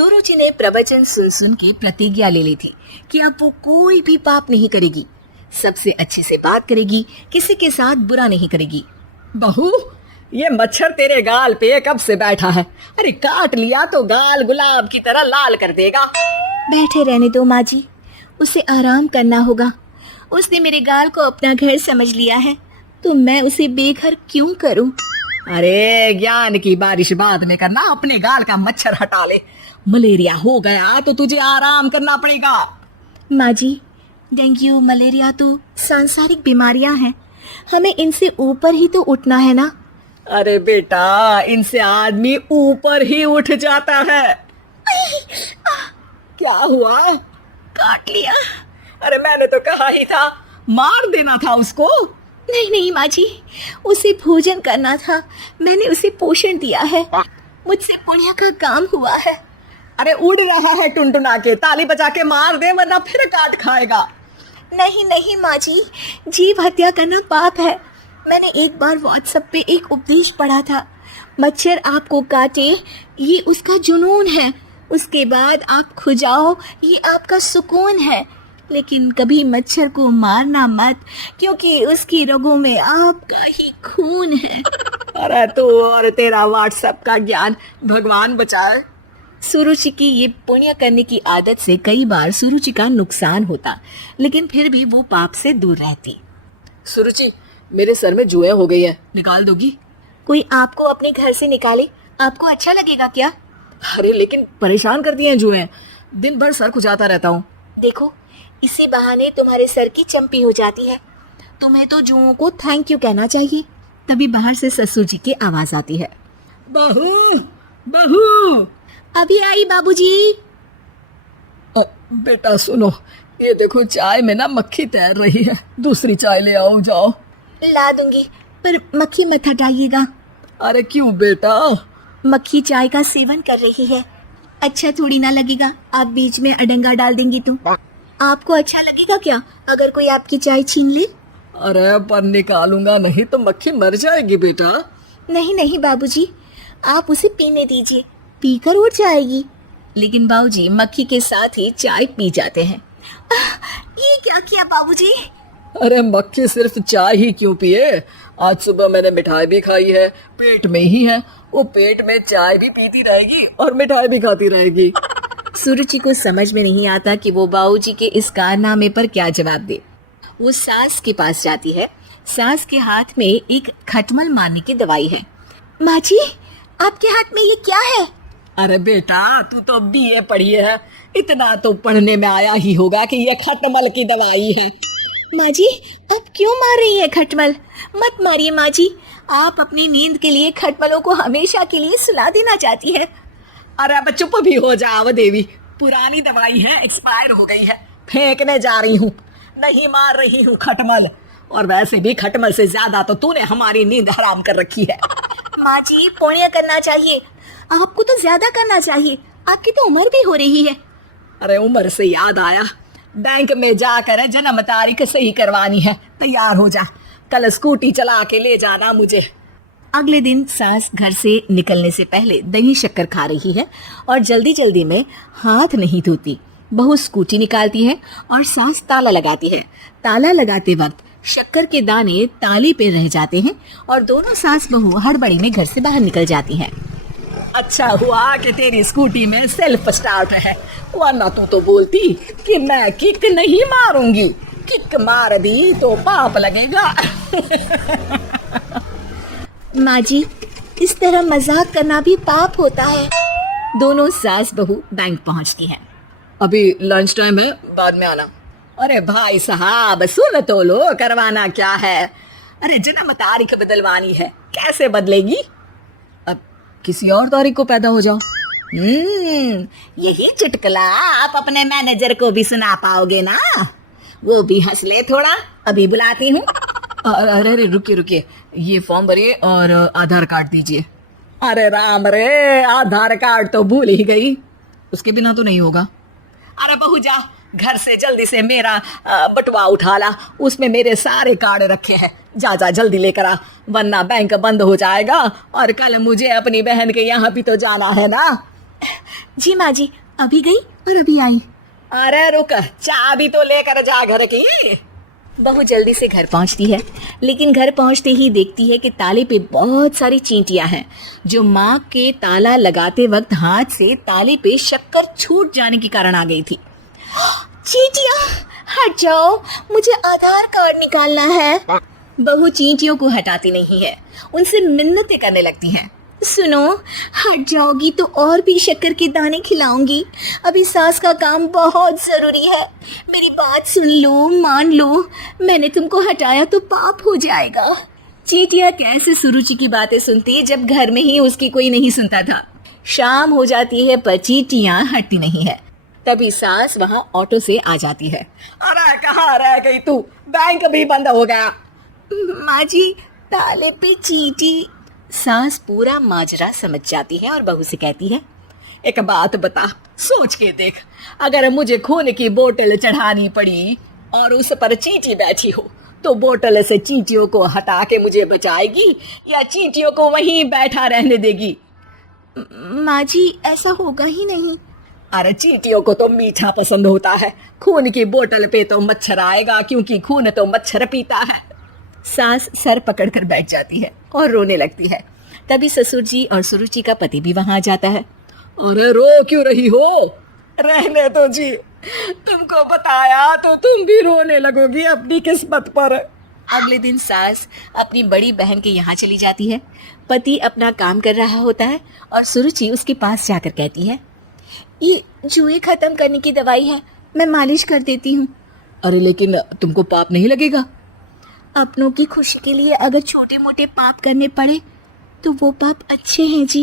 सुरुचि ने प्रवचन सुन सुन के प्रतिज्ञा ले ली थी कि अब वो कोई भी पाप नहीं करेगी, सबसे अच्छे से बात करेगी, किसी के साथ बुरा नहीं करेगी। बहू, ये मच्छर तेरे गाल पे कब से बैठा है? अरे काट लिया तो गाल गुलाब की तरह लाल कर देगा। बैठे रहने दो माँ जी, उसे आराम करना होगा। उसने मेरे गाल को अपना घर समझ लिया है, तो मैं उसे बेघर क्यों करूं? अरे ज्ञान की बारिश बाद में करना, अपने गाल का मच्छर हटा ले। मलेरिया हो गया तो तुझे आराम करना पड़ेगा। माँ जी, डेंगू मलेरिया तो सांसारिक बीमारियां हैं, हमें इनसे ऊपर ही तो उठना है ना। अरे बेटा, इनसे आदमी ऊपर ही उठ जाता है। क्या हुआ? काट लिया। अरे मैंने तो कहा ही था, मार देना था उसको। नहीं नहीं माँ जी, उसे भोजन करना था, मैंने उसे पोषण दिया है, मुझसे पुण्य का काम हुआ है। अरे उड़ रहा है टुनटुना के, ताली बजा के मार दे वरना फिर काट खाएगा। नहीं नहीं माँ जी, जीव हत्या करना पाप है। मैंने एक बार व्हाट्सएप पे एक उपदेश पढ़ा था, मच्छर आपको काटे ये उसका जुनून है, उसके बाद आप खुजाओ ये आपका सुकून है, लेकिन कभी मच्छर को मारना मत, क्योंकि उसकी रगों में आपका ही खून है। अरे तू और तेरा व्हाट्सएप का ज्ञान, भगवान बचाए। सुरुचि की ये पुण्य करने की आदत से कई बार सुरुचि का नुकसान होता, लेकिन फिर भी वो पाप से दूर रहती। सुरुचि, मेरे सर में जुएं हो गई है, निकाल दोगी? कोई आपको अपने घर से निकाले, आपको अच्छा लगेगा क्या? अरे लेकिन परेशान कर दिए हैं जुएं, दिन भर सर खुजाता रहता हूँ। देखो, इसी बहाने तुम्हारे सर की चंपी हो जाती है, तुम्हें तो जुओं को थैंक यू कहना चाहिए। तभी बाहर से ससुर जी की आवाज आती है, बहू बहू। अभी आई बाबूजी। बेटा सुनो, ये देखो चाय में ना मक्खी तैर रही है, दूसरी चाय ले आओ जाओ। ला दूंगी, पर मक्खी मत हटाइएगा। अरे क्यों बेटा? मक्खी चाय का सेवन कर रही है, अच्छा थोड़ी ना लगेगा आप बीच में अडंगा डाल देंगी तो। आपको अच्छा लगेगा क्या अगर कोई आपकी चाय छीन ले? अरे पर निकालूंगा नहीं तो मक्खी मर जाएगी बेटा। नहीं नहीं बाबूजी, आप उसे पीने दीजिए, पीकर उड़ जाएगी। लेकिन बाबूजी मक्खी के साथ ही चाय पी जाते हैं। ये क्या किया बाबूजी? अरे मक्खी सिर्फ चाय ही क्यों पिए, आज सुबह मैंने मिठाई भी खाई है, पेट में ही है, वो पेट में चाय भी पीती रहेगी और मिठाई भी खाती रहेगी। सुरुचि को समझ में नहीं आता कि वो बाबूजी के इस कारनामे पर क्या जवाब दे। वो सास के पास जाती है, सास के हाथ में एक खटमल मारने की दवाई है। माँ जी, आपके हाथ में ये क्या है? अरे बेटा, तू तो बीए पढ़ी है, इतना तो पढ़ने में आया ही होगा कि ये खटमल की दवाई है। माँ जी, आप क्यों मार रही हैं खटमल? मत मारिए माँ जी, आप अपनी नींद के लिए खटमलों को हमेशा के लिए सुला देना चाहती है। अरे अब चुप भी हो जाओ देवी, पुरानी दवाई है, एक्सपायर हो गई है, फेंकने जा रही हूँ, नहीं मार रही हूँ खटमल। और वैसे भी खटमल से ज्यादा तो तूने हमारी नींद हराम कर रखी है। माँ जी, पुण्य करना चाहिए, आपको तो ज्यादा करना चाहिए, आपकी तो उम्र भी हो रही है। अरे उम्र से याद आया, बैंक में जाकर जन्म तारीख सही करवानी है, तैयार हो जा, कल स्कूटी चला के ले जाना मुझे। अगले दिन सास घर से निकलने से पहले दही शक्कर खा रही है और जल्दी जल्दी में हाथ नहीं धोती। बहू स्कूटी निकालती है और सास ताला लगाती है। ताला लगाते वक्त शक्कर के दाने ताले पे रह जाते हैं और दोनों सास बहू हड़बड़ी में घर से बाहर निकल जाती हैं। अच्छा हुआ कि तेरी स्कूटी में सेल्फ स्टार्ट है, वरना तू तो बोलती कि मैं किक नहीं मारूंगी, किक मार दी तो पाप लगेगा। माँ जी, इस तरह मजाक करना भी पाप होता है। दोनों सास बहू बैंक पहुँचती हैं। अभी लंच टाइम है, बाद में आना। अरे भाई साहब सुन तो लो, करवाना क्या है? अरे जन्म तारीख बदलवानी है, कैसे बदलेगी? अब किसी और तारीख को पैदा हो जाओ। यही चुटकुला आप अपने मैनेजर को भी सुना पाओगे ना, वो भी हंस ले थोड़ा। अभी बुलाती हूँ। अरे अरे रुकिए रुकिए, ये फॉर्म भरिए और आधार कार्ड दीजिए। अरे राम रे, आधार कार्ड तो भूल ही गई, उसके बिना तो नहीं होगा। अरे बहू जा, घर से जल्दी से मेरा बटुआ उठा ला, उसमें मेरे सारे कार्ड रखे हैं, जा जा जल्दी लेकर आ, वरना बैंक बंद हो जाएगा और कल मुझे अपनी बहन के यहाँ भी तो जाना है ना। जी माँ जी, अभी गई और अभी आई। अरे रुक, चाबी तो लेकर जा घर की। बहू जल्दी से घर पहुंचती है, लेकिन घर पहुंचते ही देखती है कि ताले पे बहुत सारी चींटियां हैं, जो माँ के ताला लगाते वक्त हाथ से ताले पे शक्कर छूट जाने के कारण आ गई थी। चींटियां हट जाओ, मुझे आधार कार्ड निकालना है। बहू चींटियों को हटाती नहीं है, उनसे मिन्नतें करने लगती है। सुनो, हट जाओगी तो और भी शक्कर के दाने खिलाऊंगी। अभी सास का काम बहुत जरूरी है, मेरी बात सुन लो, मान लो। मैंने तुमको हटाया तो पाप हो जाएगा। चींटियां कैसे सुरुचि की बातें सुनती जब घर में ही उसकी कोई नहीं सुनता था। शाम हो जाती है पर चींटियां हटती नहीं है। तभी सास वहां ऑटो से आ जाती है। अरे कहाँ रह गई तू? बैंक भी बंद हो गया। माँ जी, ताले पे चींटी। सास पूरा माजरा समझ जाती है और बहू से कहती है, एक बात बता, सोच के देख, अगर मुझे खून की बोतल चढ़ानी पड़ी और उस पर चींटी बैठी हो, तो बोतल से चींटियों को हटा के मुझे बचाएगी या चींटियों को वहीं बैठा रहने देगी? माँ जी, ऐसा होगा ही नहीं। अरे चींटियों को तो मीठा पसंद होता है, खून की बोतल पे तो मच्छर आएगा, क्योंकि खून तो मच्छर पीता है। सास सर पकड़कर बैठ जाती है और रोने लगती है। तभी ससुर जी और सुरुचि का पति भी वहां आ जाता है। अरे रो क्यों रही हो? रहने दो जी, तुमको बताया तो तुम भी रोने लगोगी अपनी किस्मत पर। अगले दिन सास अपनी बड़ी बहन के यहाँ चली जाती है। पति अपना काम कर रहा होता है और सुरुचि उसके पास जाकर कहती है, ये जुए खत्म करने की दवाई है, मैं मालिश कर देती हूँ। अरे लेकिन तुमको पाप नहीं लगेगा? अपनों की खुशी के लिए अगर छोटे मोटे पाप करने पड़े तो वो पाप अच्छे हैं जी।